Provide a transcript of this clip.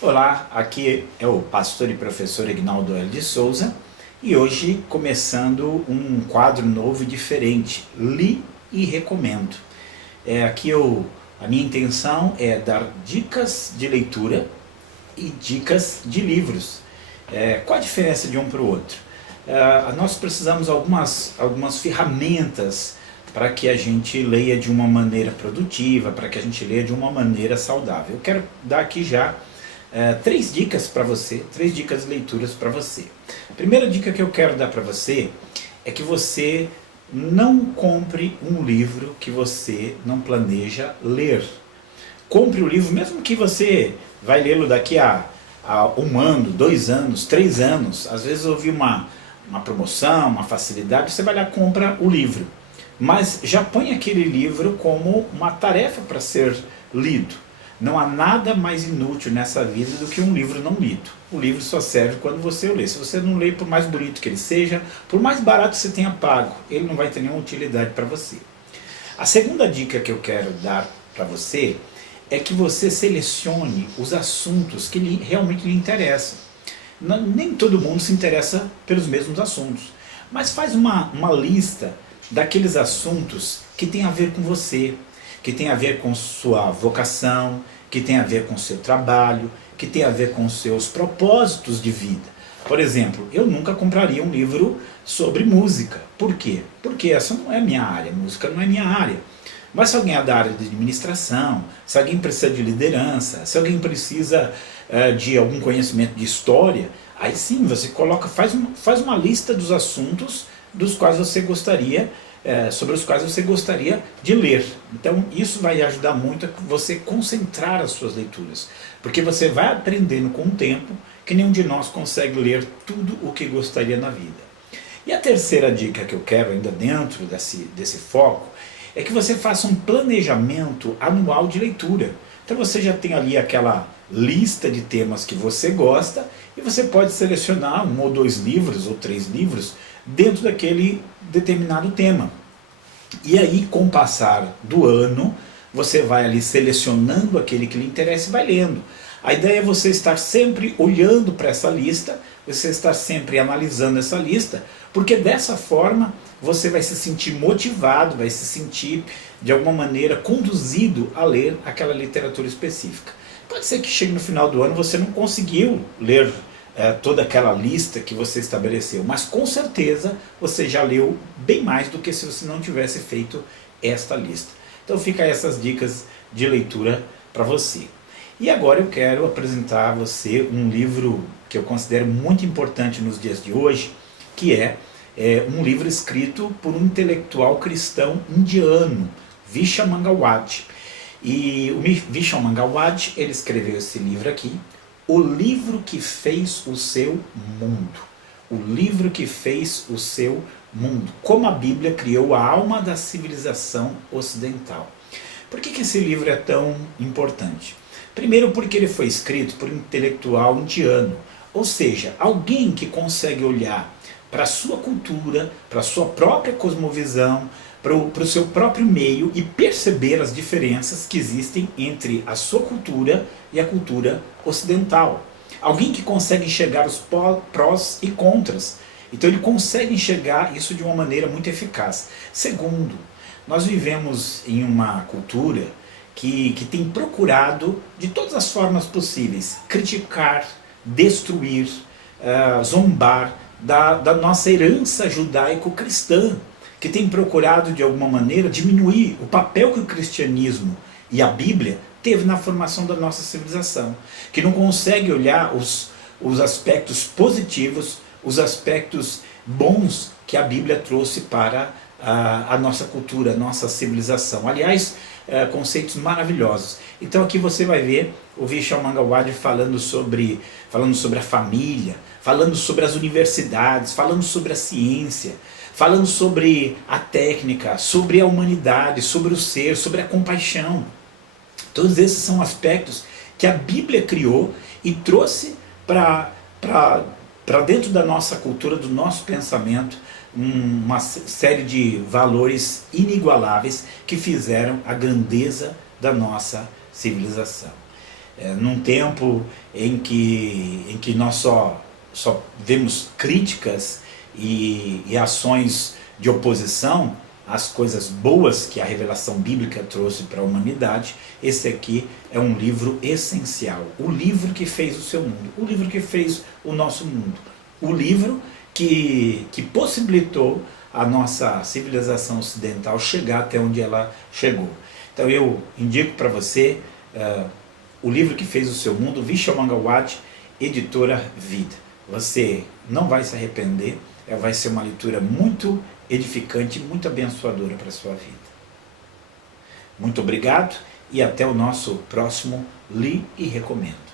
Olá, aqui é o pastor e professor Ignaldo L. de Souza e hoje começando um quadro novo e diferente, Li e Recomendo. A minha intenção é dar dicas de leitura e dicas de livros. Qual a diferença de um para o outro? Nós precisamos algumas ferramentas para que a gente leia de uma maneira produtiva, para que a gente leia de uma maneira saudável. Eu quero dar aqui já três dicas para você, três dicas de leituras para você. A primeira dica que eu quero dar para você é que você não compre um livro que você não planeja ler. Compre o livro, mesmo que você vai lê-lo daqui a 1 ano, 2 anos, 3 anos. Às vezes houve uma promoção, uma facilidade, você vai lá e compra o livro. Mas já põe aquele livro como uma tarefa para ser lido. Não há nada mais inútil nessa vida do que um livro não lido. O livro só serve quando você o lê. Se você não lê, por mais bonito que ele seja, por mais barato você tenha pago, ele não vai ter nenhuma utilidade para você. A segunda dica que eu quero dar para você é que você selecione os assuntos que realmente lhe interessam. Nem todo mundo se interessa pelos mesmos assuntos, mas faz uma lista daqueles assuntos que tem a ver com você, que tem a ver com sua vocação, que tem a ver com seu trabalho, que tem a ver com seus propósitos de vida. Por exemplo, eu nunca compraria um livro sobre música. Por quê? Porque essa não é minha área, música não é minha área. Mas se alguém é da área de administração, se alguém precisa de liderança, se alguém precisa de algum conhecimento de história, aí sim você faz uma lista dos assuntos dos quais você gostaria sobre os quais você gostaria de ler. Então isso vai ajudar muito a você concentrar as suas leituras, porque você vai aprendendo com o tempo que nenhum de nós consegue ler tudo o que gostaria na vida. E a terceira dica que eu quero, ainda dentro desse foco, é que você faça um planejamento anual de leitura. Então você já tem ali aquela lista de temas que você gosta e você pode selecionar 1 ou 2 livros ou 3 livros dentro daquele determinado tema. E aí, com o passar do ano, você vai ali selecionando aquele que lhe interessa e vai lendo. A ideia é você estar sempre olhando para essa lista, você estar sempre analisando essa lista, porque dessa forma você vai se sentir motivado, vai se sentir de alguma maneira conduzido a ler aquela literatura específica. Pode ser que chegue no final do ano você não conseguiu ler toda aquela lista que você estabeleceu, mas com certeza você já leu bem mais do que se você não tivesse feito esta lista. Então fica essas dicas de leitura para você. E agora eu quero apresentar a você um livro que eu considero muito importante nos dias de hoje, que é um livro escrito por um intelectual cristão indiano, Vishal Mangalwadi. E o Vishal Mangalwadi, ele escreveu esse livro aqui, O Livro que Fez o Seu Mundo. O livro que fez o seu mundo. Como a Bíblia criou a alma da civilização ocidental. Por que esse livro é tão importante? Primeiro porque ele foi escrito por um intelectual indiano. Ou seja, alguém que consegue olhar para a sua cultura, para a sua própria cosmovisão, para o seu próprio meio e perceber as diferenças que existem entre a sua cultura e a cultura ocidental. Alguém que consegue enxergar os prós e contras. Então ele consegue enxergar isso de uma maneira muito eficaz. Segundo, nós vivemos em uma cultura que tem procurado, de todas as formas possíveis, criticar, destruir, zombar da nossa herança judaico-cristã, que tem procurado de alguma maneira diminuir o papel que o cristianismo e a Bíblia teve na formação da nossa civilização, que não consegue olhar os aspectos positivos, os aspectos bons que a Bíblia trouxe para a nossa cultura, a nossa civilização. Aliás, conceitos maravilhosos. Então aqui você vai ver o Vishal Mangalwadi falando sobre a família, falando sobre as universidades, falando sobre a ciência, falando sobre a técnica, sobre a humanidade, sobre o ser, sobre a compaixão. Todos esses são aspectos que a Bíblia criou e trouxe para dentro da nossa cultura, do nosso pensamento, uma série de valores inigualáveis que fizeram a grandeza da nossa civilização. num tempo em que nós só vemos críticas e ações de oposição às coisas boas que a revelação bíblica trouxe para a humanidade, esse aqui é um livro essencial. O livro que fez o seu mundo, o livro que fez o nosso mundo, o livro que possibilitou a nossa civilização ocidental chegar até onde ela chegou. Então eu indico para você o livro que fez o seu mundo, Vishal Mangalwadi, editora Vida. Você não vai se arrepender, vai ser uma leitura muito edificante, muito abençoadora para a sua vida. Muito obrigado e até o nosso próximo Li e Recomendo.